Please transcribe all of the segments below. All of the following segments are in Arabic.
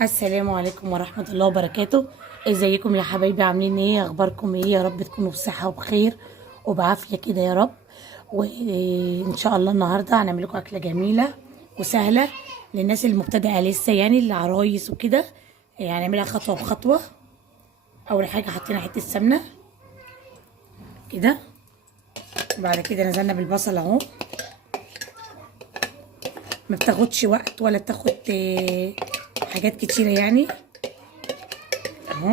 السلام عليكم ورحمة الله وبركاته. ازيكم يا حبايبي؟ عاملين ايه؟ اخباركم ايه؟ يا رب تكونوا بصحة وبخير وبعافية كده يا رب. وان شاء الله النهاردة هنعمل لكم اكلة جميلة وسهلة للناس المبتدئة لسه، يعني العرايس وكده. هنعملها خطوة بخطوة. اول حاجة حطينا حتة سمنة كده، وبعد كده نزلنا بالبصل اهو. ما بتاخدش وقت ولا بتاخد حاجات كتيرة يعني اهو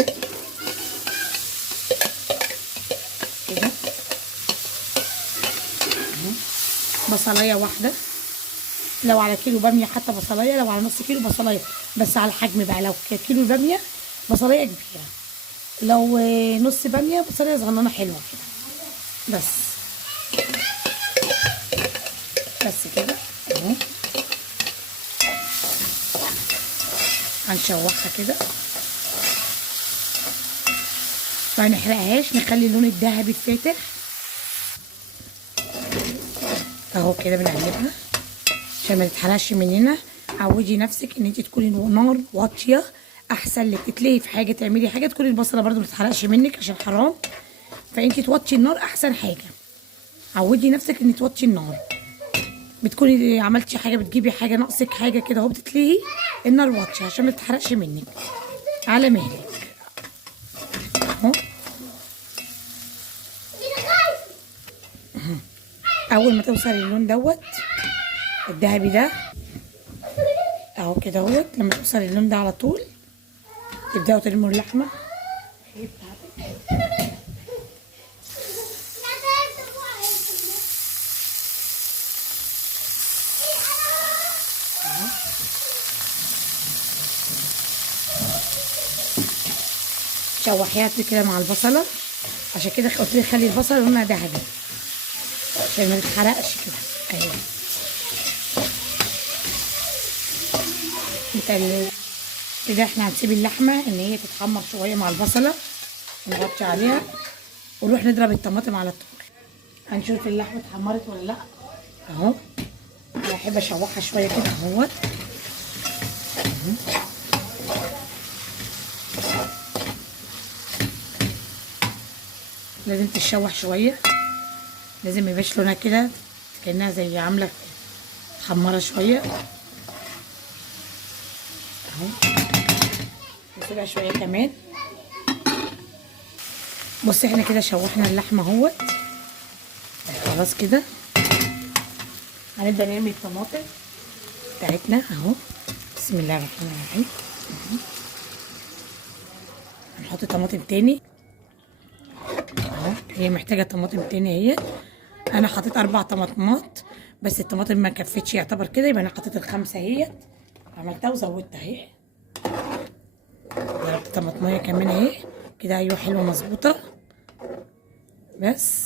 كده. بصلايه واحده، لو على كيلو باميه حتى بصلايه، لو على نص كيلو بصلايه، بس على الحجم بقى. لو كيلو باميه بصلايه كبيره، لو نص باميه بصلايه صغننه حلوه كده. بس بس كده اهو. هنشوحها كده، ما نحرقهاش، نخلي اللون الذهبي الفاتح اهو كده. بنقلبها عشان ما تتحرقش مننا. عودي نفسك ان انت تكوني نار واطيه، احسن لك تتلهي في حاجه تعملي حاجه تكوني البصله برده ما تتحرقش منك عشان حرام. فانت توطي النار احسن حاجه. عودي نفسك ان توطي النار. بتكوني عملتي حاجه، بتجيبي حاجه ناقصك حاجه كده اهو، بتتلهي النار واطيه عشان ما تتحرقش منك على مهلك اهو. اول ما توصل اللون دوت الذهبي ده اهو كده اهوت، لما توصل اللون ده على طول تبداوا ترموا اللحمه. شوحيها كده مع البصله، عشان كده قلت لك خلي البصله لونها ذهبي عشان ما تتحرقش كده اهي. كده احنا هنسيب اللحمه ان هي تتحمر شويه مع البصله، نغطي عليها ونروح نضرب الطماطم على طول. هنشوف اللحمه اتحمرت ولا لا اهو. انا بحب اشوحها شويه كده اهوت. لازم تتشوح شويه، لازم ميبقاش لونها كده كانها زي عامله محمره شويه اهو. نسيبها شويه كمان. بصي احنا كده شوحنا اللحمه اهوت خلاص كده. هنبدا نرمي الطماطم بتاعتنا اهو. بسم الله الرحمن الرحيم. هنحط طماطم تاني اهو، هي محتاجه طماطم تاني اهي. انا حطيت 4 طماطمات بس الطماطم ما كفتش يعتبر كده، يبقى انا حطيت الخمسه اهي، عملتها وزودت اهي. ضربت طماطميه كمان اهي كده. ايوه حلوه مظبوطه. بس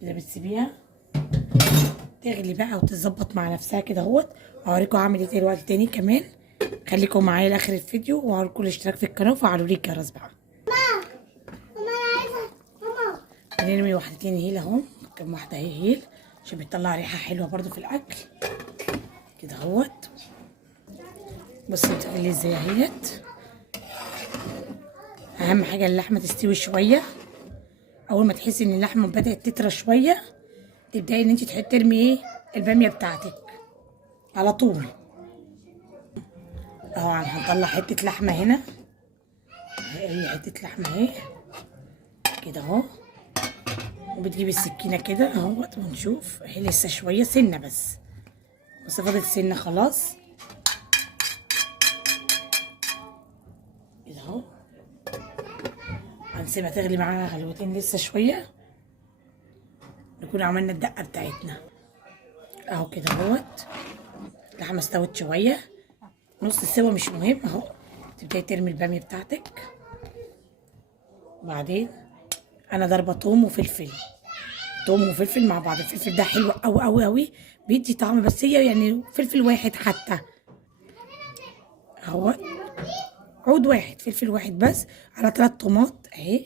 كده بتسيبيها تغلي بقى وتتظبط مع نفسها كده اهوت. هوريكم هعمل ايه دلوقتي تاني كمان. خليكم معايا لاخر الفيديو، وهوريكم الاشتراك في القناه وفعلوا لي الجرس بقى. نرمي واحدتين هيل اهو، كم واحده اهي هيل عشان بتطلع ريحه حلوه برده في الاكل كده اهوت. بصي بتغلي ازاي اهيت. اهم حاجه اللحمه تستوي شويه. اول ما تحسي ان اللحمه بدات تطرى شويه تبداي ان انت ترمي ايه الباميه بتاعتك على طول اهو. هنطلع حته لحمه هنا اهي، حته لحمه اهي كده اهو. وبتجيبي السكينه كده اهوت ونشوف اهي لسه شويه سنه بس فاضل سنه خلاص كده اهو. هنسيبها تغلي معانا غلوتين لسه شويه نكون عملنا الدقه بتاعتنا اهو كده اهوت. اللحمه استوت شويه، نص السوا مش مهم اهو. تبداي ترمي الباميه بتاعتك. وبعدين انا ضاربه توم وفلفل، توم وفلفل مع بعض. الفلفل ده حلو قوي قوي قوي، بيدي طعم، بس هي يعني فلفل واحد حتى اهو، عود واحد فلفل واحد بس على 3 طماط اهي.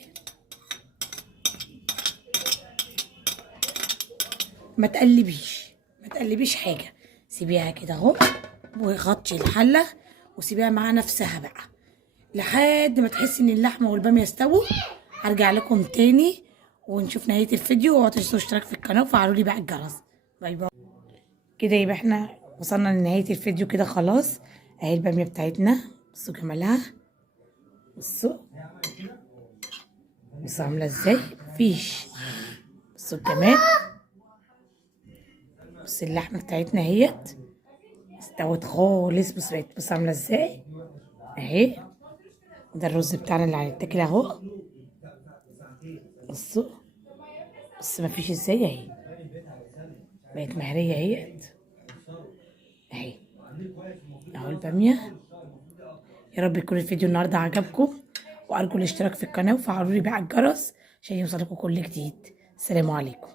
ما تقلبيش حاجه، سيبيها كده اهو وغطي الحله وسيبيها مع نفسها بقى لحد ما تحسي ان اللحمه والباميه استووا. هرجع لكم تاني ونشوف نهايه الفيديو. واوعوا تنسوا الاشتراك في القناه وفعلوا لي بقى الجرس. باي باي. كده يبقى احنا وصلنا لنهايه الفيديو كده خلاص. اهي الباميه بتاعتنا، بصوا جمالها، بصوا بصوا عامله ازاي، مفيش. بصوا الجمال. بص اللحمه بتاعتنا اهيت استوت خالص. بص عامله ازاي اهي. ده الرز بتاعنا اللي هيتاكل اهو. بصوا بص مفيش ازاي اهي، بقت مهريه اهيت اهي. اهو الباميه. يا رب يكون الفيديو النهارده عجبكم، وارجو الاشتراك في القناه وفعلوا لي بقى الجرس عشان يوصلكم كل جديد. السلام عليكم.